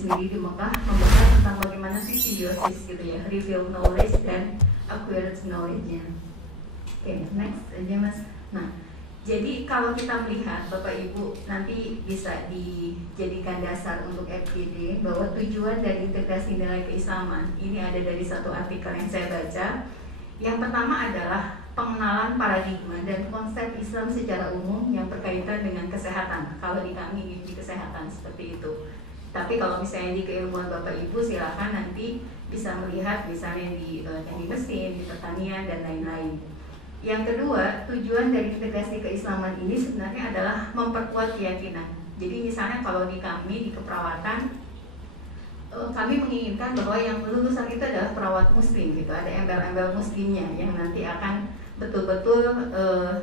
sendiri di Mekah membahas tentang bagaimana sih symbiosis gitu ya, revealed knowledge dan acquired knowledge-nya. Oke, next aja Mas. Nah, jadi kalau kita melihat Bapak Ibu nanti bisa dijadikan dasar untuk FGD bahwa tujuan dari integrasi nilai keislaman ini ada dari satu artikel yang saya baca. Yang pertama adalah pengenalan paradigma dan konsep Islam secara umum yang berkaitan dengan kesehatan. Kalau di kami di kesehatan seperti itu. Tapi kalau misalnya di keilmuan Bapak Ibu silakan nanti bisa melihat misalnya di teknik mesin, di pertanian dan lain-lain. Yang kedua, tujuan dari integrasi keislaman ini sebenarnya adalah memperkuat keyakinan. Jadi misalnya kalau di kami di keperawatan, kami menginginkan bahwa yang lulusan itu adalah perawat muslim gitu, ada embel-embel muslimnya yang nanti akan betul-betul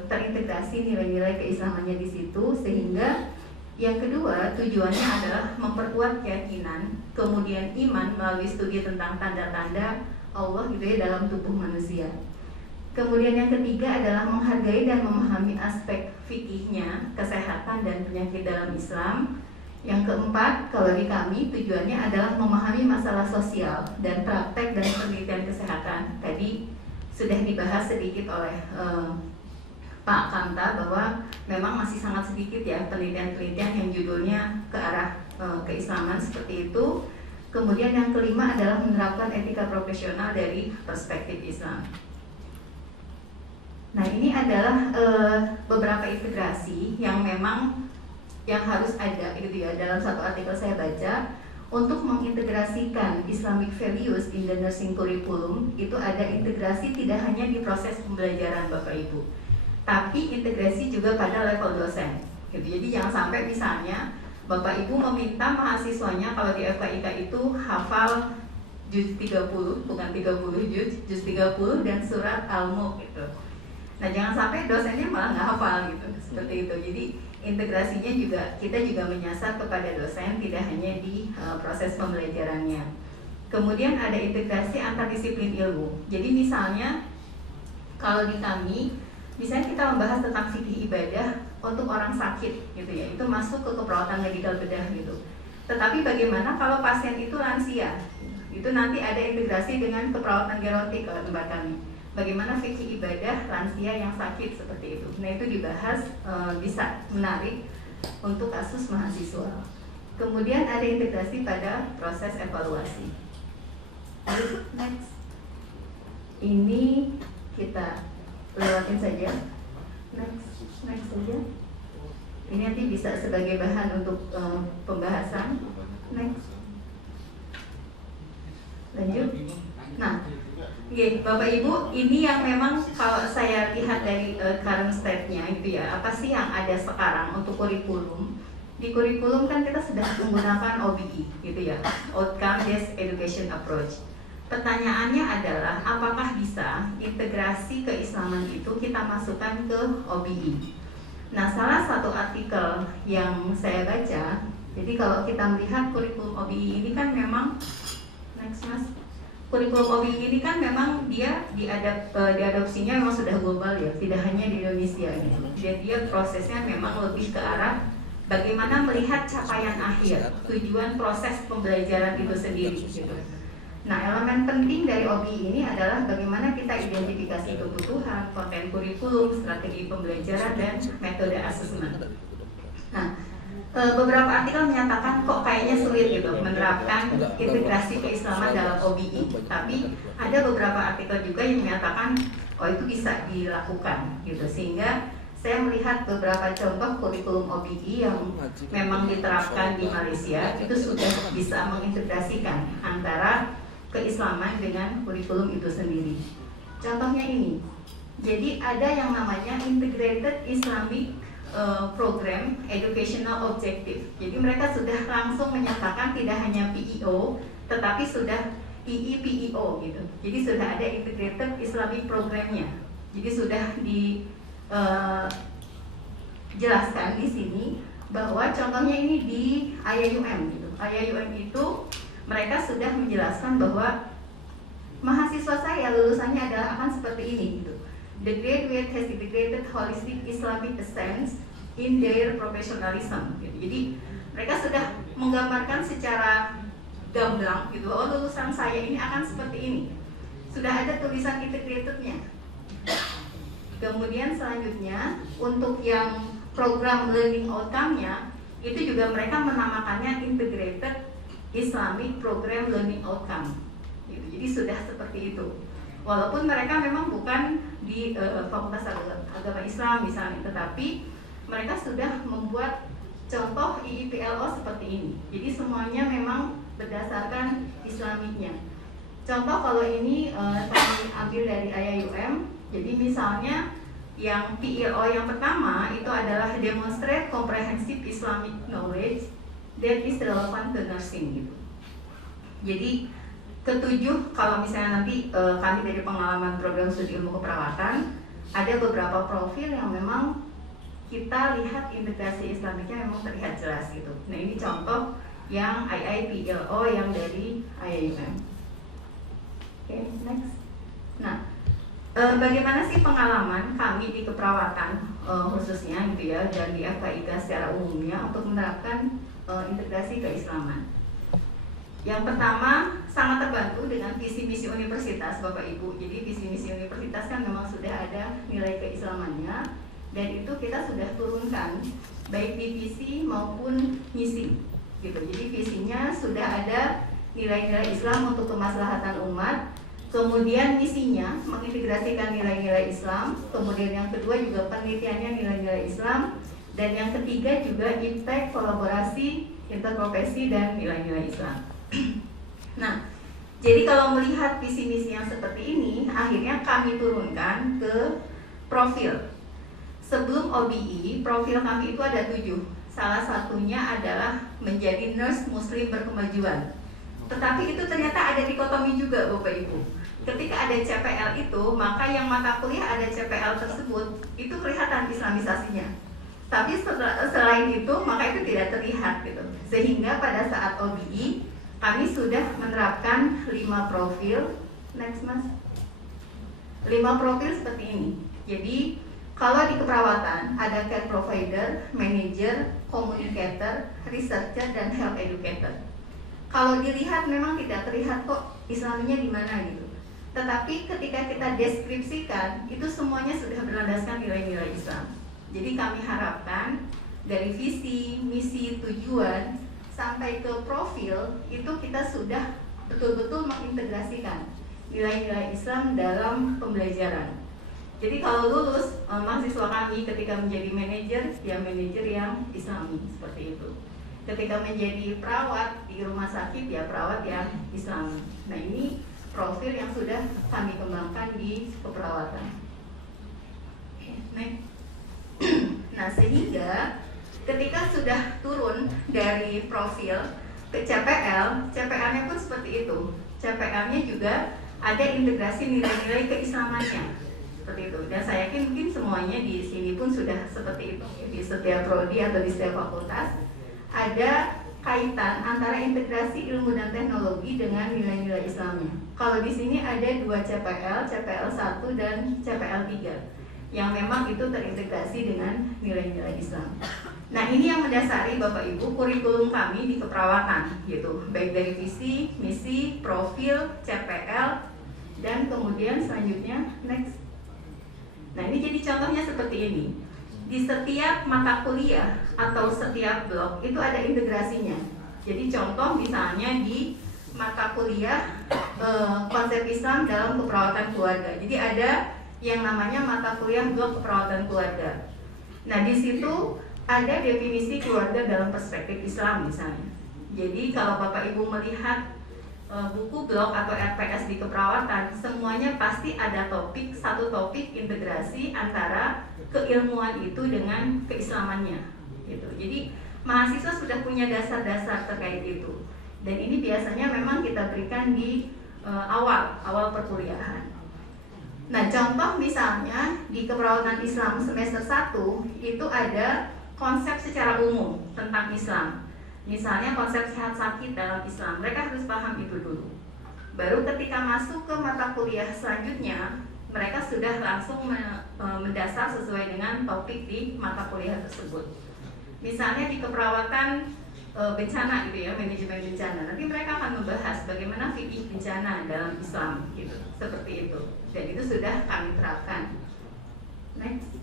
terintegrasi nilai-nilai keislamannya di situ. Sehingga yang kedua tujuannya adalah memperkuat keyakinan, kemudian iman melalui studi tentang tanda-tanda Allah gitu ya dalam tubuh manusia. Kemudian yang ketiga adalah menghargai dan memahami aspek fikihnya, kesehatan dan penyakit dalam Islam. Yang keempat, kalau di kami tujuannya adalah memahami masalah sosial dan praktek dan penelitian kesehatan. Tadi sudah dibahas sedikit oleh Pak Kanta bahwa memang masih sangat sedikit ya penelitian-penelitian yang judulnya ke arah keislaman seperti itu. Kemudian yang kelima adalah menerapkan etika profesional dari perspektif Islam. Nah, ini adalah beberapa integrasi yang memang yang harus ada gitu ya. Dalam satu artikel saya baca, untuk mengintegrasikan Islamic values in the nursing curriculum itu ada integrasi tidak hanya di proses pembelajaran Bapak Ibu, tapi integrasi juga pada level dosen gitu. Jadi jangan sampai misalnya Bapak Ibu meminta mahasiswanya kalau di FKIK itu hafal juz 30, bukan 30 juz 30 dan surat Al-Mulk gitu. Nah, jangan sampai dosennya malah nggak hafal gitu, seperti itu. Jadi integrasinya juga kita juga menyasar kepada dosen, tidak hanya di proses pembelajarannya. Kemudian ada integrasi antar disiplin ilmu. Jadi misalnya kalau di kami, misalnya kita membahas tentang fikih ibadah untuk orang sakit gitu ya, itu masuk ke keperawatan medikal bedah gitu. Tetapi bagaimana kalau pasien itu lansia? Itu nanti ada integrasi dengan keperawatan gerontik kalau tempat kami. Bagaimana fikih ibadah lansia yang sakit seperti itu. Nah, itu dibahas bisa menarik untuk kasus mahasiswa. Kemudian ada integrasi pada proses evaluasi. Next. Ini kita lewatin saja. Next saja. Ini nanti bisa sebagai bahan untuk pembahasan. Next. Lanjut. Nah, Bapak Ibu, ini yang memang kalau saya lihat dari current state-nya gitu ya, apa sih yang ada sekarang untuk kurikulum? Di kurikulum kan kita sudah menggunakan OBE gitu ya, Outcome Based Education Approach. Pertanyaannya adalah apakah bisa integrasi keislaman itu kita masukkan ke OBE? Nah, salah satu artikel yang saya baca, jadi kalau kita melihat kurikulum OBE ini kan memang, next Mas, kurikulum OBE ini kan memang dia diadopsinya memang sudah global ya, tidak hanya di Indonesia gitu. Dan dia prosesnya memang lebih ke arah bagaimana melihat capaian akhir, tujuan proses pembelajaran itu sendiri gitu. Nah, elemen penting dari OBE ini adalah bagaimana kita identifikasi kebutuhan, konten kurikulum, strategi pembelajaran, dan metode asesmen. Nah, beberapa artikel menyatakan kok kayaknya sulit gitu menerapkan integrasi keislaman dalam OBE, tapi ada beberapa artikel juga yang menyatakan oh itu bisa dilakukan gitu. Sehingga saya melihat beberapa contoh kurikulum OBE yang memang diterapkan di Malaysia itu sudah bisa mengintegrasikan antara keislaman dengan kurikulum itu sendiri. Contohnya ini, jadi ada yang namanya Integrated Islamic Program Educational Objective. Jadi mereka sudah langsung menyatakan tidak hanya PEO, tetapi sudah EEPEO gitu. Jadi sudah ada Integrated Islamic Programnya. Jadi sudah dijelaskan di sini bahwa contohnya ini di IAUM gitu. IAUM itu mereka sudah menjelaskan bahwa mahasiswa saya lulusannya adalah akan seperti ini gitu. The graduate has integrated holistic Islamic essence in their professionalism gitu. Jadi mereka sudah menggambarkan secara gamblang gitu, oh lulusan saya ini akan seperti ini. Sudah ada tulisan integratednya. Kemudian selanjutnya untuk yang program learning outcome-nya itu juga mereka menamakannya Integrated Islamic Program Learning Outcome gitu. Jadi sudah seperti itu. Walaupun mereka memang bukan di Fakultas Agama Islam misalnya, tetapi mereka sudah membuat contoh IIPLO seperti ini. Jadi semuanya memang berdasarkan Islamiknya. Contoh kalau ini kami ambil dari IAIUM. Jadi misalnya yang PILO yang pertama itu adalah Demonstrate Comprehensive Islamic Knowledge that is relevant to nursing gitu. Jadi ketujuh, kalau misalnya nanti kami dari pengalaman program studi ilmu keperawatan, ada beberapa profil yang memang kita lihat integrasi Islamiknya memang terlihat jelas gitu. Nah ini contoh yang IIPLO yang dari IAIUM. Oke, next. Nah, bagaimana sih pengalaman kami di keperawatan khususnya gitu ya, dan di FKIK secara umumnya untuk menerapkan integrasi keislaman? Yang pertama, sangat terbantu dengan visi misi universitas Bapak Ibu. Jadi visi misi universitas kan memang sudah ada nilai keislamannya, dan itu kita sudah turunkan baik di visi maupun misi gitu. Jadi visinya sudah ada nilai-nilai Islam untuk kemaslahatan umat. Kemudian misinya mengintegrasikan nilai-nilai Islam. Kemudian yang kedua juga penelitiannya nilai-nilai Islam. Dan yang ketiga juga impact, kolaborasi, interprofesi, dan nilai-nilai Islam. Nah, jadi kalau melihat visi misi yang seperti ini, akhirnya kami turunkan ke profil. Sebelum OBI, profil kami itu ada 7. Salah satunya adalah menjadi nurse muslim berkemajuan. Tetapi itu ternyata ada dikotomi juga Bapak Ibu. Ketika ada CPL itu, maka yang mata kuliah ada CPL tersebut, itu kelihatan islamisasinya. Tapi selain itu, maka itu tidak terlihat gitu. Sehingga pada saat OBI, kami sudah menerapkan 5 profil. Next Mas. 5 profil seperti ini. Jadi, kalau di keperawatan ada care provider, manager, communicator, researcher, dan health educator. Kalau dilihat memang tidak terlihat kok Islamnya di mana gitu. Tetapi ketika kita deskripsikan, itu semuanya sudah berlandaskan nilai-nilai Islam. Jadi kami harapkan dari visi, misi, tujuan sampai ke profil itu kita sudah betul-betul mengintegrasikan nilai-nilai Islam dalam pembelajaran. Jadi kalau lulus mahasiswa kami ketika menjadi manajer, ya manajer yang Islami seperti itu. Ketika menjadi perawat di rumah sakit, ya perawat yang Islami. Nah ini profil yang sudah kami kembangkan di keperawatan. Nah sehingga ketika sudah turun dari profil ke CPL, CPL-nya pun seperti itu. CPL-nya juga ada integrasi nilai-nilai keislamannya, seperti itu. Dan saya yakin mungkin semuanya di sini pun sudah seperti itu. Di setiap prodi atau di setiap fakultas ada kaitan antara integrasi ilmu dan teknologi dengan nilai-nilai Islamnya. Kalau di sini ada 2 CPL, CPL 1 dan CPL 3 yang memang itu terintegrasi dengan nilai-nilai Islam. Nah ini yang mendasari Bapak Ibu kurikulum kami di keperawatan gitu, baik dari visi, misi, profil, CPL, dan kemudian selanjutnya next. Nah ini jadi contohnya seperti ini. Di setiap mata kuliah atau setiap blok itu ada integrasinya. Jadi contoh misalnya di mata kuliah konsep Islam dalam keperawatan keluarga. Jadi ada yang namanya mata kuliah blok keperawatan keluarga. Nah di situ ada definisi keluarga dalam perspektif Islam misalnya. Jadi kalau Bapak Ibu melihat buku blog atau RPS di keperawatan, semuanya pasti ada satu topik integrasi antara keilmuan itu dengan keislamannya gitu. Jadi mahasiswa sudah punya dasar-dasar terkait itu. Dan ini biasanya memang kita berikan di awal perkuliahan. Nah, contoh misalnya di keperawatan Islam semester 1 itu ada konsep secara umum tentang Islam. Misalnya konsep sehat sakit dalam Islam, mereka harus paham itu dulu. Baru ketika masuk ke mata kuliah selanjutnya, mereka sudah langsung mendasar sesuai dengan topik di mata kuliah tersebut. Misalnya di keperawatan bencana gitu ya, manajemen bencana. Nanti mereka akan membahas bagaimana fikih bencana dalam Islam gitu, seperti itu. Dan itu sudah kami terapkan. Next.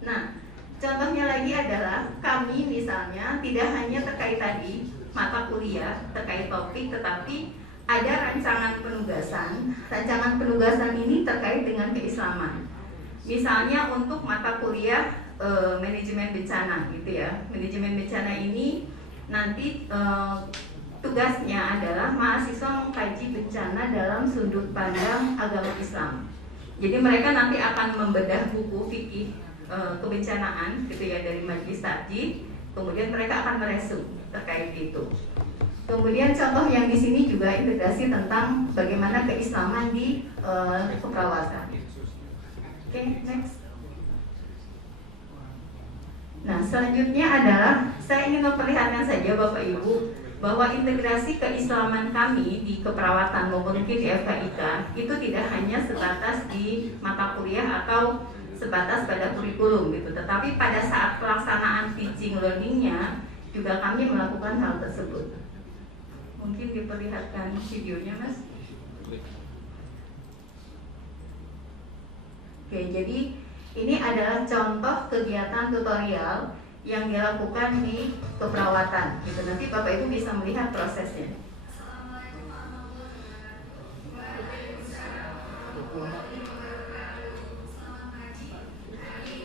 Nah, contohnya lagi adalah kami misalnya tidak hanya terkait tadi mata kuliah terkait topik, tetapi ada rancangan penugasan. Rancangan penugasan ini terkait dengan keislaman. Misalnya untuk mata kuliah manajemen bencana gitu ya. Manajemen bencana ini nanti tugasnya adalah mahasiswa mengkaji bencana dalam sudut pandang agama Islam. Jadi mereka nanti akan membedah buku fikih kebencanaan gitu ya dari majelis takjid. Kemudian mereka akan meresum terkait itu. Kemudian contoh yang di sini juga integrasi tentang bagaimana keislaman di keperawatan. Oke, next. Nah, selanjutnya adalah saya ingin memperlihatkan saja Bapak Ibu bahwa integrasi keislaman kami di keperawatan maupun mungkin di FKIK itu tidak hanya sebatas di mata kuliah atau sebatas pada kurikulum gitu, tetapi pada saat pelaksanaan teaching learningnya juga kami melakukan hal tersebut. Mungkin diperlihatkan videonya, Mas. Oke, jadi ini adalah contoh kegiatan tutorial yang dilakukan di keperawatan gitu. Nanti Bapak Ibu bisa melihat prosesnya.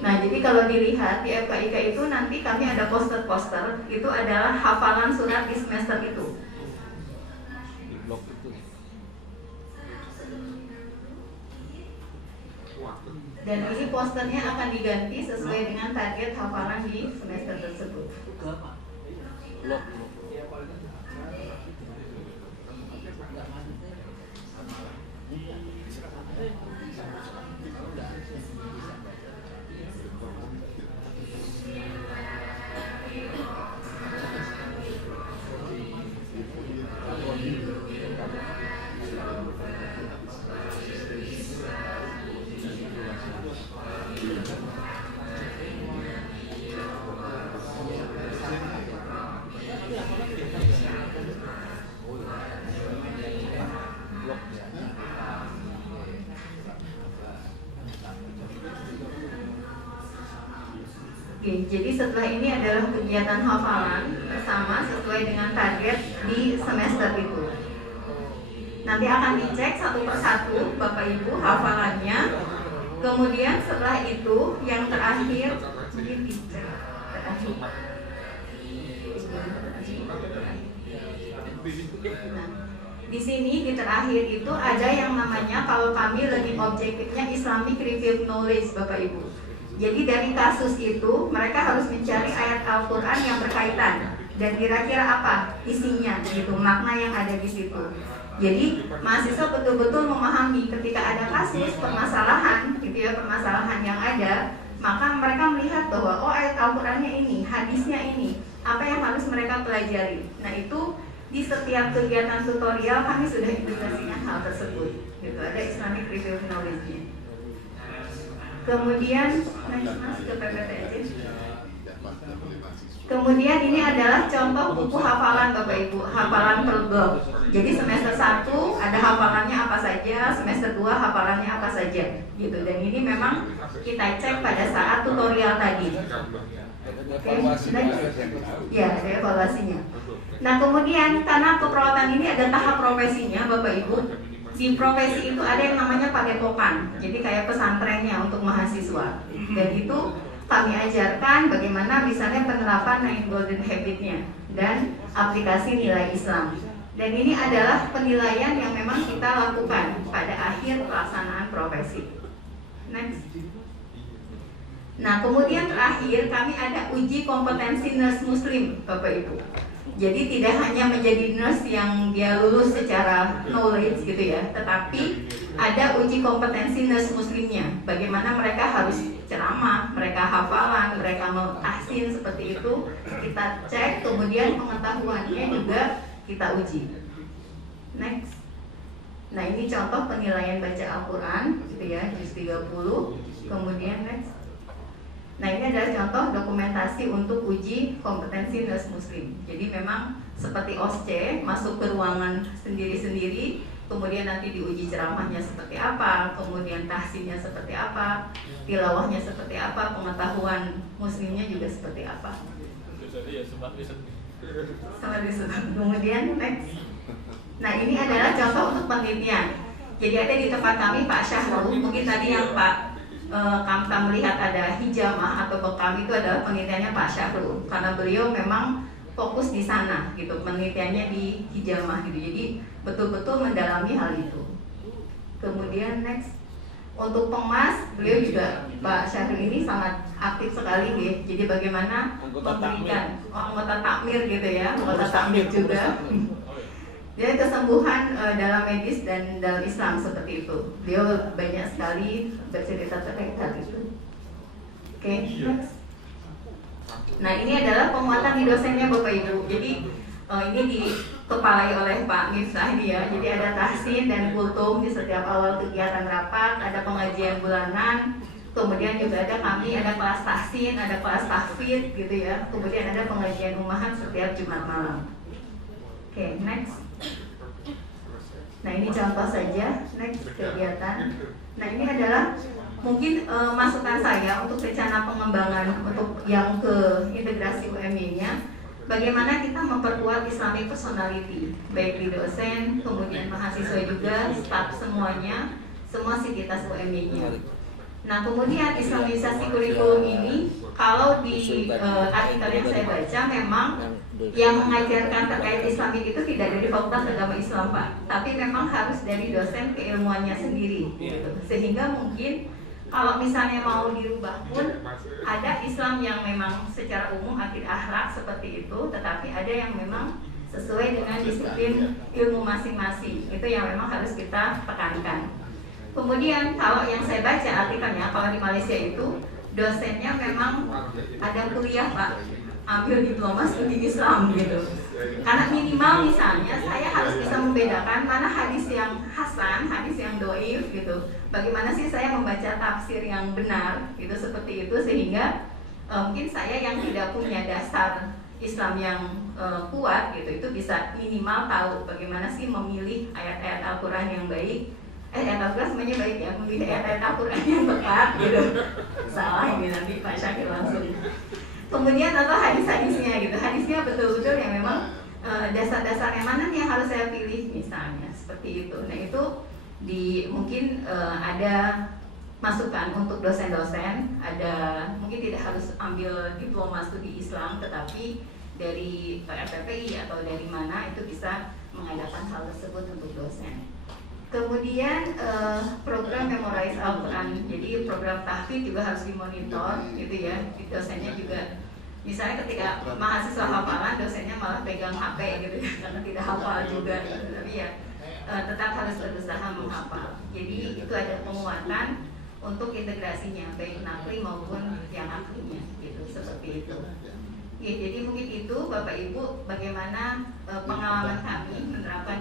Nah, jadi kalau dilihat di FKIK itu nanti kami ada poster-poster, itu adalah hafalan surat di semester itu. Dan ini posternya akan diganti sesuai dengan target hafalan di semester tersebut. Oke, jadi setelah ini adalah kegiatan hafalan bersama sesuai dengan target di semester itu. Nanti akan dicek satu persatu Bapak Ibu hafalannya. Kemudian setelah itu yang terakhir mungkin dicek terakhir. Nah, di sini di terakhir itu ada yang namanya, kalau kami learning objektifnya Islamic Review Knowledge Bapak Ibu. Jadi dari kasus itu mereka harus mencari ayat Al-Quran yang berkaitan dan kira-kira apa isinya gitu, makna yang ada di situ. Jadi mahasiswa betul-betul memahami ketika ada kasus permasalahan gitu ya, permasalahan yang ada, maka mereka melihat bahwa oh ayat Al-Qurannya ini, hadisnya ini, apa yang harus mereka pelajari. Nah itu di setiap kegiatan tutorial kami sudah integrasikan hal tersebut gitu, ada Islamic Review Knowledge-nya. Kemudian ke PPT aja. Kemudian ini adalah contoh buku hafalan Bapak Ibu, hafalan per blok. Jadi semester 1 ada hafalannya apa saja, semester 2 hafalannya apa saja gitu. Dan ini memang kita cek pada saat tutorial tadi. Oke, ya ada evaluasinya. Nah kemudian karena keperawatan ini ada tahap profesinya Bapak Ibu. Di profesi itu ada yang namanya padepokan, jadi kayak pesantrennya untuk mahasiswa. Dan itu kami ajarkan bagaimana misalnya penerapan 9 Golden Habit-nya dan aplikasi nilai Islam. Dan ini adalah penilaian yang memang kita lakukan pada akhir pelaksanaan profesi. Next. Nah kemudian terakhir kami ada uji kompetensi nurse muslim Bapak Ibu. Jadi tidak hanya menjadi nurse yang dia lulus secara knowledge gitu ya, tetapi ada uji kompetensi nurse muslimnya. Bagaimana mereka harus ceramah, mereka hafalan, mereka tahsin seperti itu. Kita cek, kemudian pengetahuannya juga kita uji. Next. Nah ini contoh penilaian baca Al-Quran gitu ya, juz 30. Kemudian next. Nah, ini adalah contoh dokumentasi untuk uji kompetensi nulis muslim. Jadi memang seperti OSCE, masuk ke ruangan sendiri-sendiri, kemudian nanti diuji ceramahnya seperti apa, kemudian tahsinnya seperti apa, tilawahnya seperti apa, pengetahuan muslimnya juga seperti apa. Kemudian next. Nah, ini adalah contoh untuk penelitian. Jadi ada di tempat kami Pak Syahrul, mungkin tadi yang Pak Kamta melihat ada hijamah atau bekam, itu adalah penelitiannya Pak Syahrul, karena beliau memang fokus di sana gitu, penelitiannya di hijamah gitu. Jadi betul-betul mendalami hal itu. Kemudian next, untuk Pengmas, beliau juga Pak Syahrul ini sangat aktif sekali gitu. Jadi bagaimana memberikan anggota takmir gitu ya, anggota takmir juga. Jadi kesembuhan dalam medis dan dalam Islam seperti itu. Beliau banyak sekali bercerita terkait hal itu. Oke, next. Nah, ini adalah penguatan di dosennya Bapak Ibu. Jadi ini dikepalai oleh Pak Miftah dia. Jadi ada tahsin dan kultum di setiap awal kegiatan rapat, ada pengajian bulanan, kemudian juga ada kami ada kelas tahsin, ada kelas tahfidz gitu ya. Kemudian ada pengajian ummahat setiap Jumat malam. Oke, next. Nah, ini contoh saja next kegiatan. Nah, ini adalah mungkin masukan saya untuk rencana pengembangan untuk yang ke integrasi UMY-nya. Bagaimana kita memperkuat Islamic personality, baik di dosen, kemudian mahasiswa juga, staf semuanya, semua sivitas UMY-nya. Nah, kemudian Islamisasi kurikulum ini, kalau di artikel yang saya baca, memang yang mengajarkan terkait Islamik itu tidak dari Fakultas Agama Islam, Pak, tapi memang harus dari dosen keilmuannya sendiri gitu. Sehingga mungkin kalau misalnya mau dirubah pun ada Islam yang memang secara umum akidah akhlak seperti itu, tetapi ada yang memang sesuai dengan disiplin ilmu masing-masing. Itu yang memang harus kita tekankan. Kemudian kalau yang saya baca artikelnya, kalau di Malaysia itu dosennya memang ada kuliah Pak, ambil diploma studi Islam gitu. Karena minimal misalnya saya harus bisa membedakan mana hadis yang hasan, hadis yang doif gitu. Bagaimana sih saya membaca tafsir yang benar gitu, seperti itu, sehingga mungkin saya yang tidak punya dasar Islam yang kuat gitu, itu bisa minimal tahu bagaimana sih memilih ayat-ayat Al-Quran yang baik. Ayat Al-Quran semuanya baik ya, memilih ayat Al-Quran yang tepat gitu. Salah ini nanti Pak Syakir langsung. Kemudian atau hadis-hadisnya gitu, hadisnya betul-betul yang memang dasar-dasarnya mana nih yang harus saya pilih misalnya, seperti itu. Nah, itu mungkin ada masukan untuk dosen-dosen, ada mungkin tidak harus ambil diploma studi Islam, tetapi dari PPPI atau dari mana itu bisa mengadakan hal tersebut untuk dosen. Kemudian program Memorize Al-Quran, jadi program tahfidz juga harus dimonitor gitu ya. Dosennya juga, misalnya ketika mahasiswa hafalan, dosennya malah pegang HP gitu ya, karena tidak hafal juga gitu. Tapi ya tetap harus berusaha menghafal. Jadi itu ada penguatan untuk integrasinya, baik nakli maupun yang aklinya gitu, seperti itu. Ya, jadi mungkin itu Bapak Ibu bagaimana pengalaman kami menerapkan